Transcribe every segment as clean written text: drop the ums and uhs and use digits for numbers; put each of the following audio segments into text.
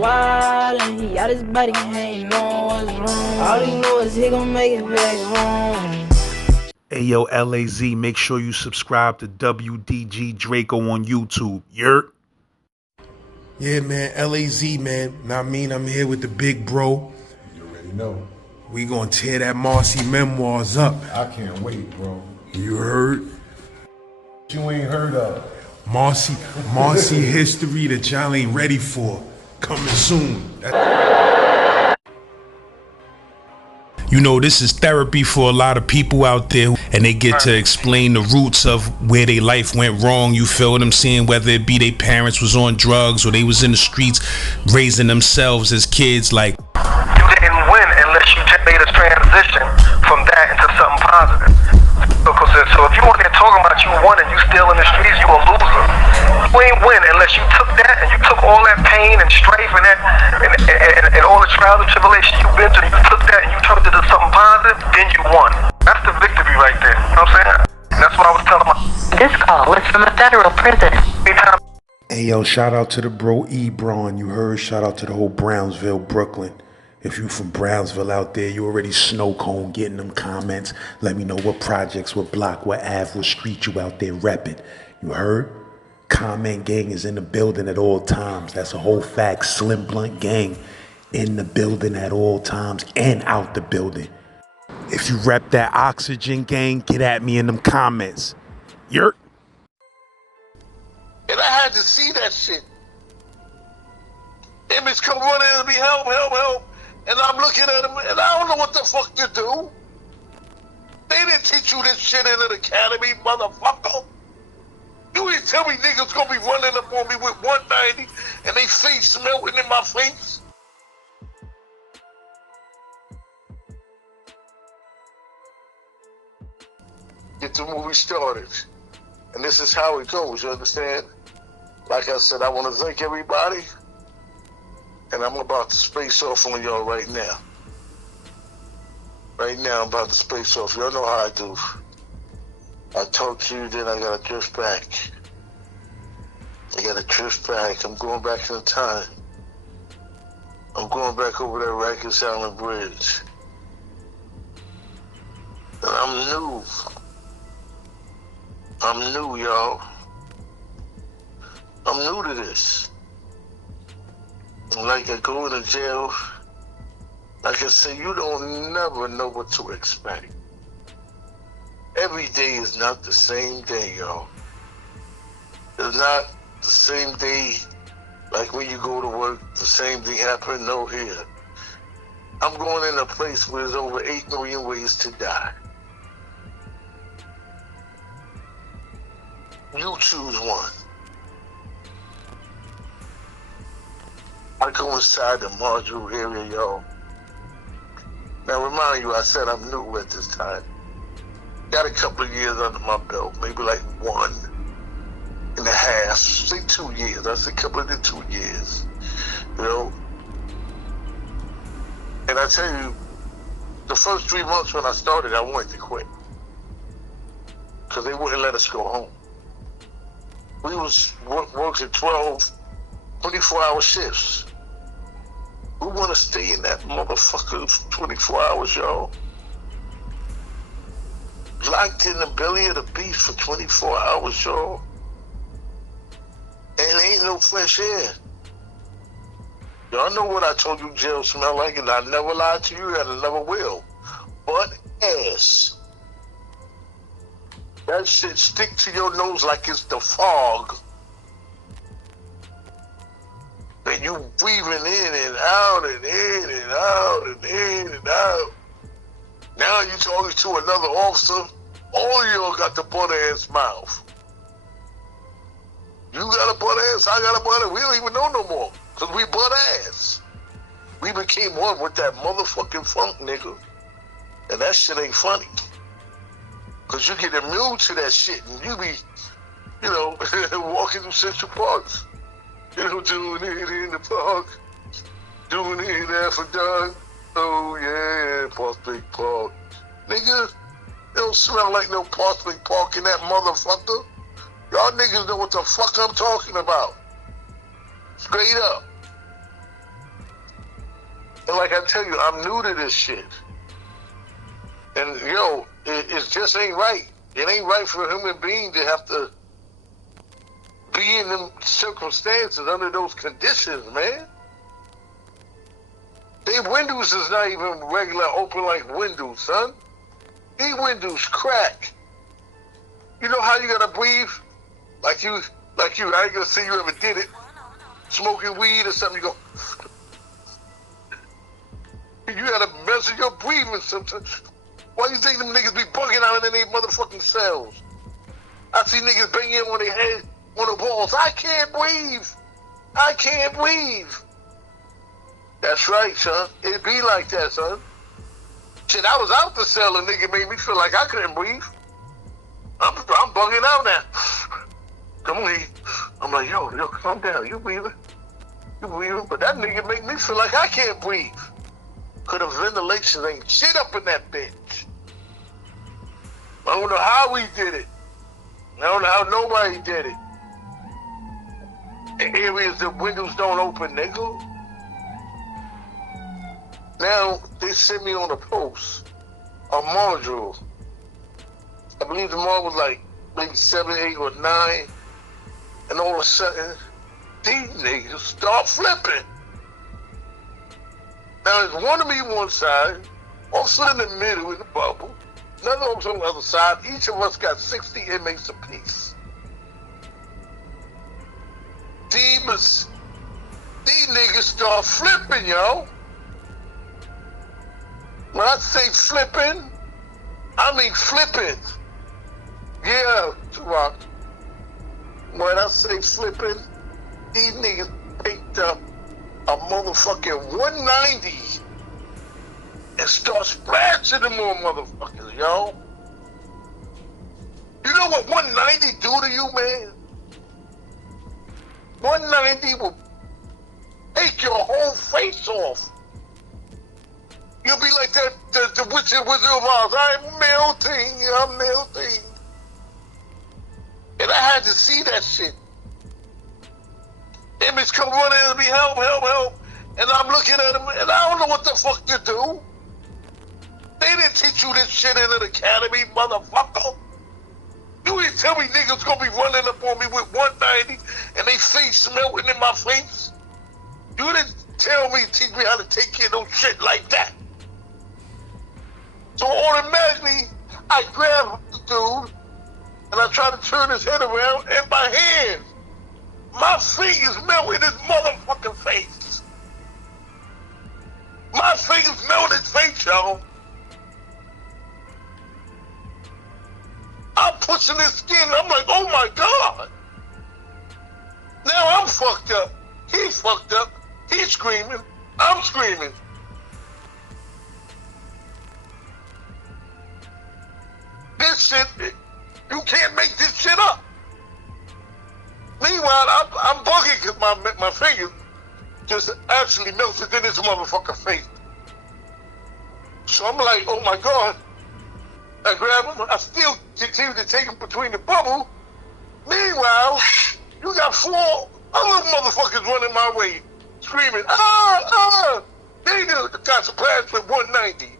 wild and he out his body, he ain't know what's wrong. All he know is he gon' make it back home. Hey yo, LAZ, make sure you subscribe to WDG Draco on YouTube. Yurt. Yeah, man, LAZ, man. Not mean I'm here with the big bro. You already know. We gonna tear that Marcy memoirs up. I can't wait, bro. You heard? You ain't heard of. Marcy history that y'all ain't ready for. Coming soon. You know, this is therapy for a lot of people out there, and they get to explain the roots of where their life went wrong. You feel what I'm saying? Whether it be their parents was on drugs or they was in the streets raising themselves as kids. Like, you didn't win unless you made a transition from that into something positive. So if you want to talking about you won and you still in the streets, you a loser. You ain't win unless you took that and you took all that pain and strife and that and all the trials and tribulations you've been through, you took that and you turned it into something positive, then you won. That's the victory right there. You know what I'm saying? That's what I was telling my... This call was from a federal prison. hey yo, shout out to the bro Ebron. You heard? Shout out to the whole Brownsville, Brooklyn. If you from Brownsville out there, you already snow cone getting them comments. Let me know what projects, what block, what Ave, what street you out there repping. You heard? Comment gang is in the building at all times. That's a whole fact. Slim Blunt gang in the building at all times and out the building. If you rep that Oxygen gang, get at me in them comments. Yurt. And I had to see that shit. Inmates come running and be help. And I'm looking at them and I don't know what the fuck to do. They didn't teach you this shit in an academy, motherfucker. You ain't tell me niggas gonna be running up on me with 190 and they face melting in my face. Get the movie started. And this is how it goes, you understand? Like I said, I want to thank everybody. And I'm about to space off on y'all right now. Right now, I'm about to space off. Y'all know how I do. I talk to you, then I gotta drift back. I'm going back in time. I'm going back over that Rikers Island Bridge. And I'm new, y'all. I'm new to this. Like I go into jail, like I say, you don't never know what to expect. Every day is not the same day, y'all. It's not the same day like when you go to work, the same thing happened, no here. I'm going in a place where there's over 8 million ways to die. You choose one. I go inside the module area, y'all. Now remind you, I said I'm new at this time. Got a couple of years under my belt, maybe like 1.5, say 2 years. I said a couple of the 2 years, you know. And I tell you, the first 3 months when I started, I wanted to quit. Because they wouldn't let us go home. We was working 12, 24-hour shifts. Who want to stay in that motherfucker 24 hours, y'all? Locked in the belly of the beast for 24 hours, y'all. And ain't no fresh air. Y'all know what I told you jail smell like, and I never lied to you, and I never will. But ass. That shit stick to your nose like it's the fog. And you breathing in and out and in and out and in and out. Now you talking to another officer. All of y'all got the butt ass mouth. You got a butt ass, I got a butt ass. We don't even know no more. Because we butt ass. We became one with that motherfucking funk, nigga. And that shit ain't funny. Because you get immune to that shit and you be, you know, walking through Central Parks. You know, doing it in the park, doing it after dark. Oh yeah, Prospect Park. Nigga, it don't smell like no Prospect Park in that motherfucker. Y'all niggas know what the fuck I'm talking about. Straight up. And like I tell you, I'm new to this shit. And yo, it just ain't right. It ain't right for a human being to have to be in them circumstances under those conditions, man. They windows is not even regular open like windows, son. These windows crack. You know how you gotta breathe? Like you, I ain't gonna say you ever did it. Smoking weed or something, you go. You gotta measure your breathing sometimes. Why you think them niggas be bugging out in their motherfucking cells? I see niggas banging on their head on the walls. I can't breathe. I can't breathe. That's right, son. It be like that, son. Shit, I was out the cell and nigga made me feel like I couldn't breathe. I'm bugging out now. Come on, I'm like, yo, calm down. You breathing? You breathing? But that nigga make me feel like I can't breathe. Cause the ventilation ain't shit up in that bitch. I don't know how we did it. I don't know how nobody did it. In areas the windows don't open, nigga. Now they sent me on a post, a module. I believe the mall was like maybe 7, 8, or 9, and all of a sudden, these niggas start flipping. Now there's one of me one side, also in the middle in the bubble, another also on the other side. Each of us got 60 inmates apiece. These niggas start flipping, yo. When I say flipping, I mean flipping. Yeah, Tupac. When I say flipping, these niggas picked up a motherfucking 190 and start splashing them more motherfuckers, yo. You know what 190 do to you, man? 190 will take your whole face off. You'll be like that, the Wizard of Oz. I'm melting. And I had to see that shit. Inmates come running and be help. And I'm looking at them and I don't know what the fuck to do. They didn't teach you this shit in an academy, motherfucker. You didn't tell me niggas gonna be running up on me with 190 and they face melting in my face. You didn't teach me how to take care of no shit like that. So automatically, I grab the dude and I try to turn his head around and my hands, my fingers melt in his motherfucking face. My fingers melt in his face, y'all. I'm pushing his skin. I'm like, oh my God. Now I'm fucked up. He's fucked up. He's screaming. I'm screaming. This shit, you can't make this shit up. Meanwhile, I'm bugging because my fingers just actually melted in his motherfucking face. So I'm like, oh my God. I grab him. I still continue to take him between the bubble. Meanwhile, you got 4 other motherfuckers running my way, screaming, ah! They got splashed with 190.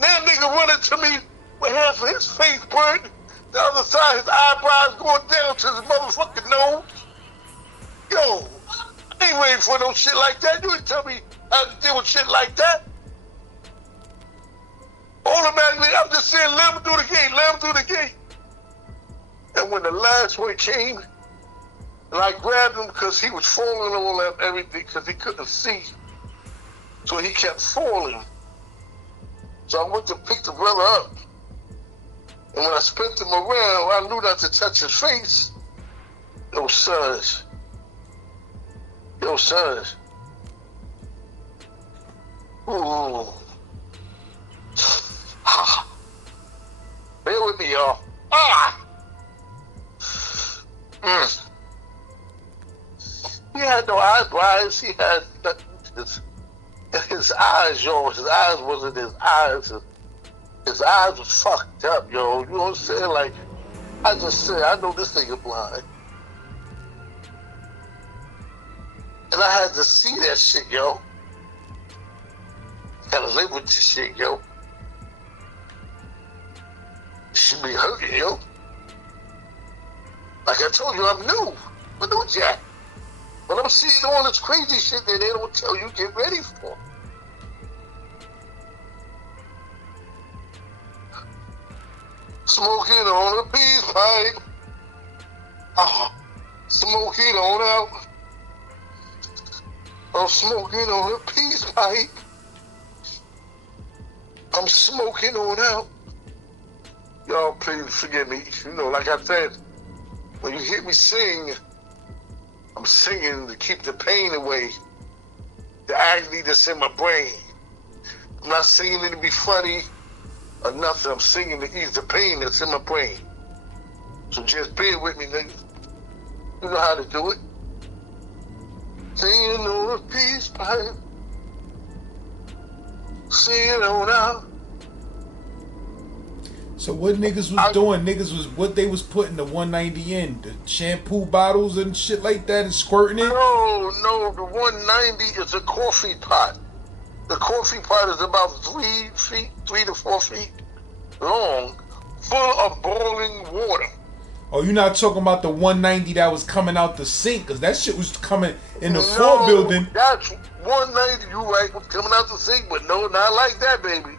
That nigga running to me with half of his face burnt, the other side, his eyebrows going down to his motherfucking nose. Yo, I ain't ready for no shit like that. You didn't tell me how to deal with shit like that. Automatically, I'm just saying, let him through the gate. And when the last one came, and I grabbed him because he was falling all that everything because he couldn't see. So he kept falling. So I went to pick the brother up. And when I spent him around, I knew not to touch his face. Yo, sons. Ooh. Bear with me, y'all. He had no eyebrows. He had his eyes, yo. His eyes wasn't his eyes. His eyes was fucked up, yo. You know what I'm saying? Like, I just said, I know this nigga blind. And I had to see that shit, yo. Gotta live with this shit, yo. Should be hurting, yo. Like I told you, I'm new. I'm new jack. But I'm seeing all this crazy shit that they don't tell you get ready for. Smoking on a peace pipe. Smoking on out. I'm smoking on a peace pipe. I'm smoking on out. Y'all, please forgive me. You know, like I said, when you hear me sing, I'm singing to keep the pain away, the agony that's in my brain. I'm not singing it to be funny or nothing. I'm singing to ease the pain that's in my brain. So just bear with me, nigga. You know how to do it. Singing on a peace pipe. Singing on out. So what niggas was doing? Niggas was what they was putting the 190 in, the shampoo bottles and shit like that, and squirting it. No, the 190 is a coffee pot. The coffee pot is about 3 to 4 feet long, full of boiling water. Oh, you're not talking about the 190 that was coming out the sink, because that shit was coming in the floor building. That's 190, you right, was coming out the sink, but no, not like that, baby.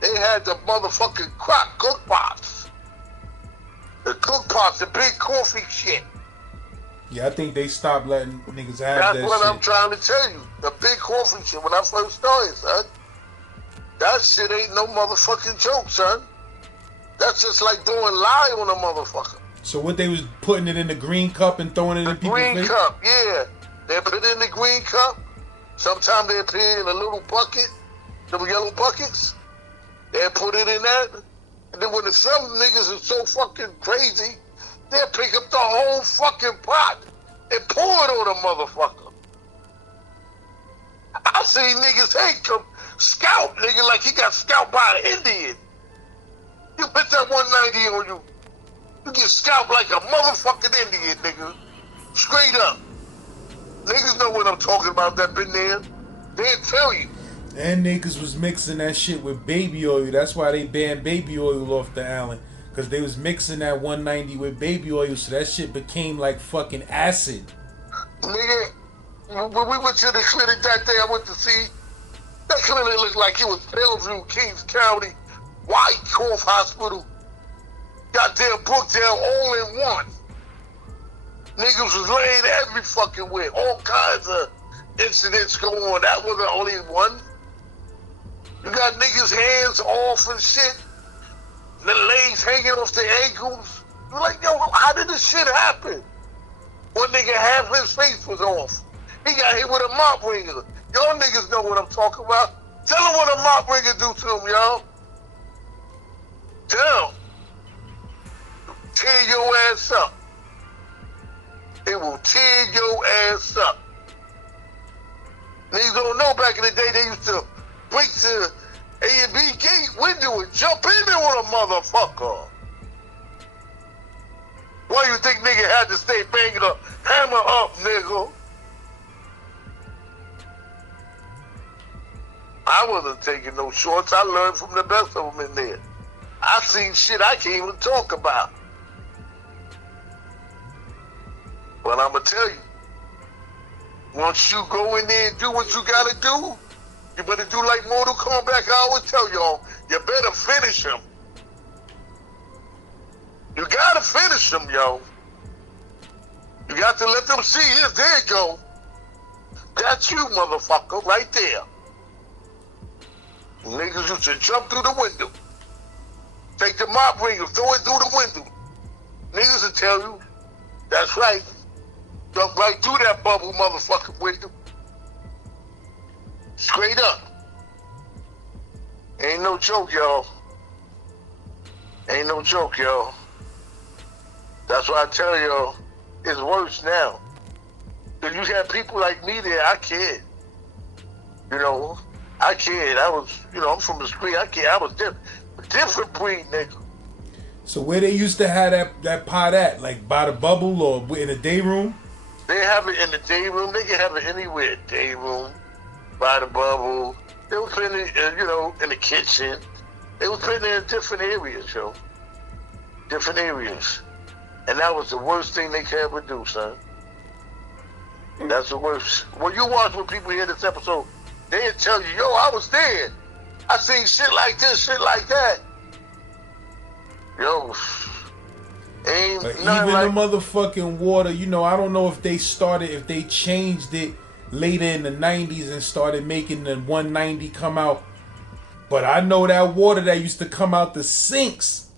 They had the motherfucking cook pots. The cook pots, the big coffee shit. Yeah, I think they stopped letting niggas have That's that what shit. I'm trying to tell you. The big coffee shit when I first started, son. That shit ain't no motherfucking joke, son. That's just like doing lie on a motherfucker. So what they was putting it in the green cup and throwing it in people's face? Green cup, yeah. They put it in the green cup. Sometimes they put it in a little bucket, little yellow buckets. They put it in that. And then when some niggas are so fucking crazy, they'll pick up the whole fucking pot and pour it on a motherfucker. I seen niggas hate come scalp nigga like he got scalped by an Indian. You put that 190 on you, you get scalped like a motherfucking Indian, nigga. Straight up. Niggas know what I'm talking about that been there. They'll tell you. And niggas was mixing that shit with baby oil. That's why they banned baby oil off the island. Because they was mixing that 190 with baby oil, so that shit became like fucking acid. Nigga, when we went to the clinic that day I went to see, that clinic looked like it was Bellevue, Kings County, White Cough Hospital. Goddamn Brookdale all in one. Niggas was laying every fucking way. All kinds of incidents going on. That wasn't only one. You got niggas' hands off and shit. The legs hanging off their ankles. You're like, yo, how did this shit happen? One nigga, half his face was off. He got hit with a mop ringer. Y'all niggas know what I'm talking about. Tell them what a mop ringer do to him, y'all. Tell him. Tear your ass up. It will tear your ass up. Niggas don't know back in the day they used to break the A and B gate window and jump in there with a motherfucker. Why you think nigga had to stay banging a hammer up, nigga? I wasn't taking no shorts. I learned from the best of them in there. I seen shit I can't even talk about. But I'ma tell you, once you go in there and do what you gotta do, you better do like Mortal Kombat. I always tell y'all, you better finish him. You gotta finish him, yo. You got to let them see it. There you go. That's you, motherfucker, right there. Niggas used to jump through the window. Take the mop ringer, throw it through the window. Niggas will tell you, that's right. Jump right through that bubble motherfucking window. Straight up. Ain't no joke, y'all. Ain't no joke, y'all. That's why I tell y'all, it's worse now. Cause you have people like me there, I cared. You know, I cared. I was, you know, I'm from the street, I cared. I was different breed, nigga. So where they used to have that pot at? Like by the bubble or in a day room? They have it in the day room. They can have it anywhere. Day room, by the bubble, They was putting it, you know, in the kitchen. They was putting it in different areas, yo. Different areas. And that was the worst thing they could ever do, son. That's the worst. When you watch when people hear this episode, they'll tell you, yo, I was there. I seen shit like this, shit like that. Yo, ain't But nothing even like... the motherfucking water, you know, I don't know if they changed it later in the 90s and started making the 190 come out. But I know that water that used to come out the sinks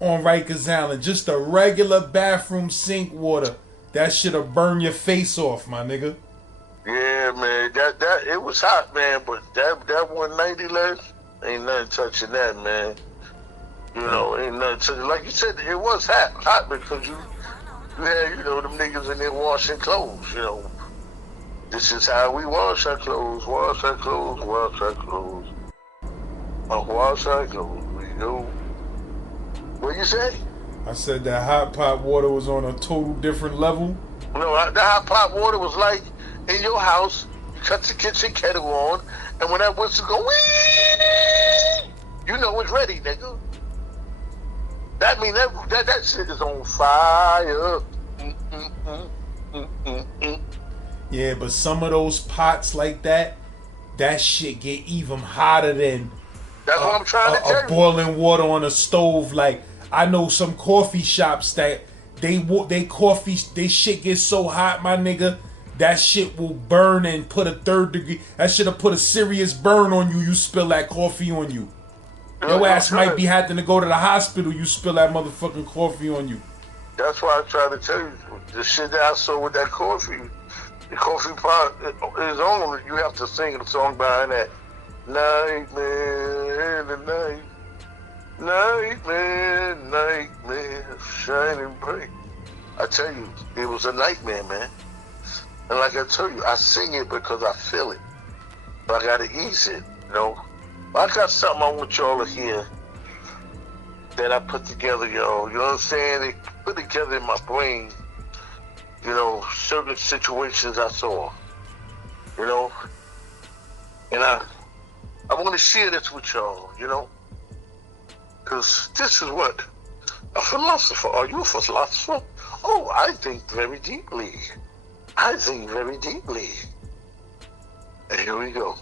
on Rikers Island, just the regular bathroom sink water, that shit'll burn your face off, my nigga. Yeah, man, that it was hot, man, but that 190 left, ain't nothing touching that, man. You know, ain't nothing touching. Like you said, it was hot because you had, you know, them niggas in there washing clothes, you know. This is how we wash our clothes, wash our clothes, wash our clothes. Wash our clothes, we go. What you say? I said that hot pot water was on a total different level. No, that hot pot water was like in your house, you cut the kitchen kettle on, and when that whistle go, wee, you know it's ready, nigga. That mean that shit is on fire. Yeah, but some of those pots like that shit get even hotter than That's what I'm trying to tell you. boiling water on a stove. Like, I know some coffee shops that they shit gets so hot, my nigga, that shit will burn and put a 3rd degree. That shit'll put a serious burn on you. You spill that coffee on you. Your ass might be having to go to the hospital. You spill that motherfucking coffee on you. That's why I try to tell you the shit that I saw with that coffee. The coffee pot is on. You have to sing the song behind that. Nightmare in the night. Nightmare, nightmare, shining bright. I tell you, it was a nightmare, man. And like I tell you, I sing it because I feel it. But I gotta ease it, you know. I got something I want y'all to hear that I put together, y'all. You know what I'm saying? It put together in my brain, you know, certain situations I saw, you know. And I want to share this with y'all, you know. Because this is what a philosopher. Are you a philosopher? Oh, I think very deeply. I think very deeply. And here we go.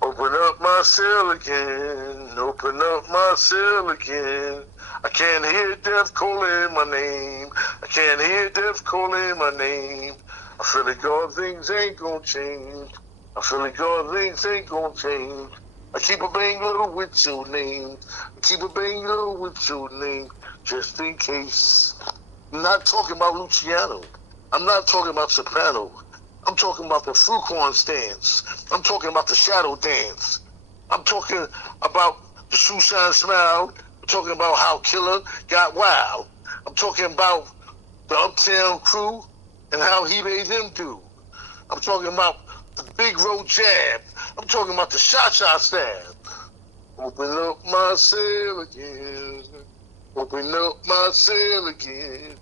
Open up my cell again. Open up my cell again. I can't hear death calling my name. I can't hear death calling my name. I feel like God, things ain't gonna change. I feel like God, things ain't gonna change. I keep a banger with your name. I keep a banger with your name, just in case. I'm not talking about Luciano. I'm not talking about Soprano. I'm talking about the fruit corn stands. I'm talking about the shadow dance. I'm talking about the shoeshine smile. I'm talking about how Killer got wild. I'm talking about the Uptown Crew and how he made them do. I'm talking about the Big Road Jab. I'm talking about the Cha-Cha stab. Open up my cell again. Open up my cell again.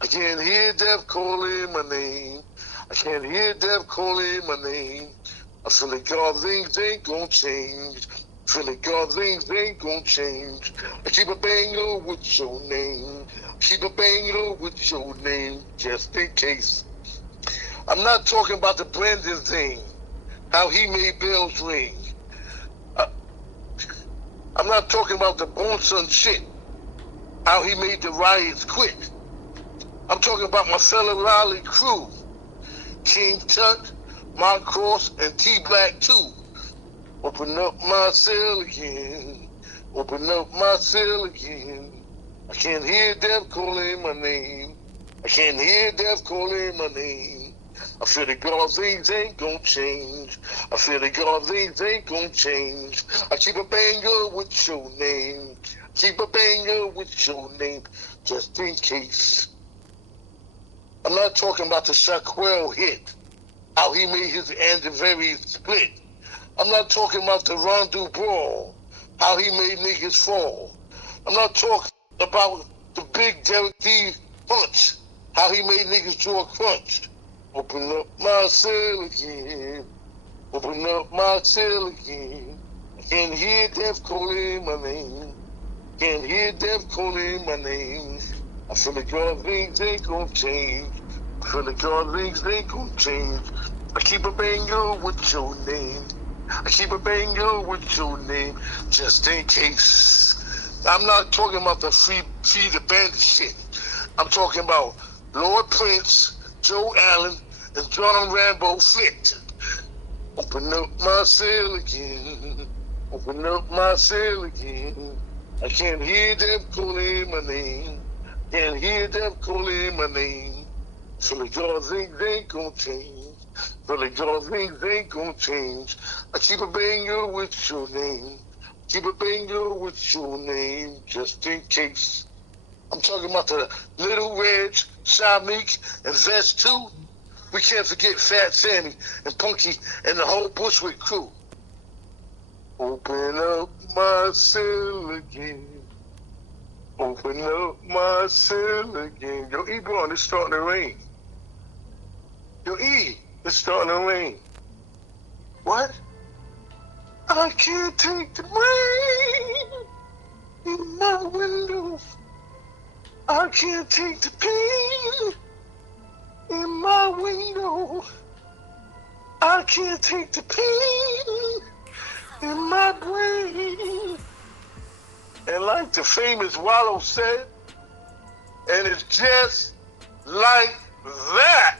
I can't hear death calling my name. I can't hear death calling my name. I feel like God, things ain't gonna change. I feel like God, things ain't gonna change. I keep a banger with your name. I keep a banger with your name, just in case. I'm not talking about the Brandon thing, how he made bells ring. I'm not talking about the Bone Son shit, how he made the riots quit. I'm talking about my fellow Raleigh crew, King Tut, Mark Cross, and T-Black too. Open up my cell again. Open up my cell again. I can't hear death calling my name. I can't hear death calling my name. I feel that God, things ain't gonna change. I feel that God, things ain't gonna change. I keep a banger with your name. Keep a banger with your name, just in case. I'm not talking about the Shaquille hit, how he made his anniversary split. I'm not talking about the Rondo brawl, how he made niggas fall. I'm not talking about the big Derek D punch, how he made niggas draw a crunch. Open up my cell again. Open up my cell again. I can hear death calling my name. Can hear death calling my name. I feel like God things ain't gonna change. I feel like God things ain't gonna change. I keep a banger with your name. I keep a banger with your name, just in case. I'm not talking about the free the bandit shit. I'm talking about Lord Prince, Joe Allen, and John Rambo Flint. Open up my cell again. Open up my cell again. I can't hear them calling my name. Can't hear them calling my name. Feel like God things ain't gonna change. Feel like God things ain't gonna change. I keep a banger with your name. Keep a banger with your name, just in case. I'm talking about the Little Reg, Shamik, and Vest 2. We can't forget Fat Sammy and Punky and the whole Bushwick crew. Open up my cell again. Open up my cell again. Yo, Ebron, it's starting to rain. Yo, E, it's starting to rain. What? I can't take the rain in my window. I can't take the pain in my window. I can't take the pain in my brain. And like the famous Wallow said, and it's just like that.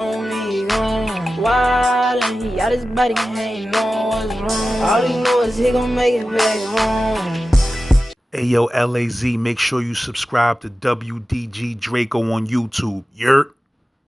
On me gone wild and he out his body, he ain't know what's wrong. All he know is he gon' make it back home. Ayo, LAZ, make sure you subscribe to WDG Draco on YouTube. Yurt.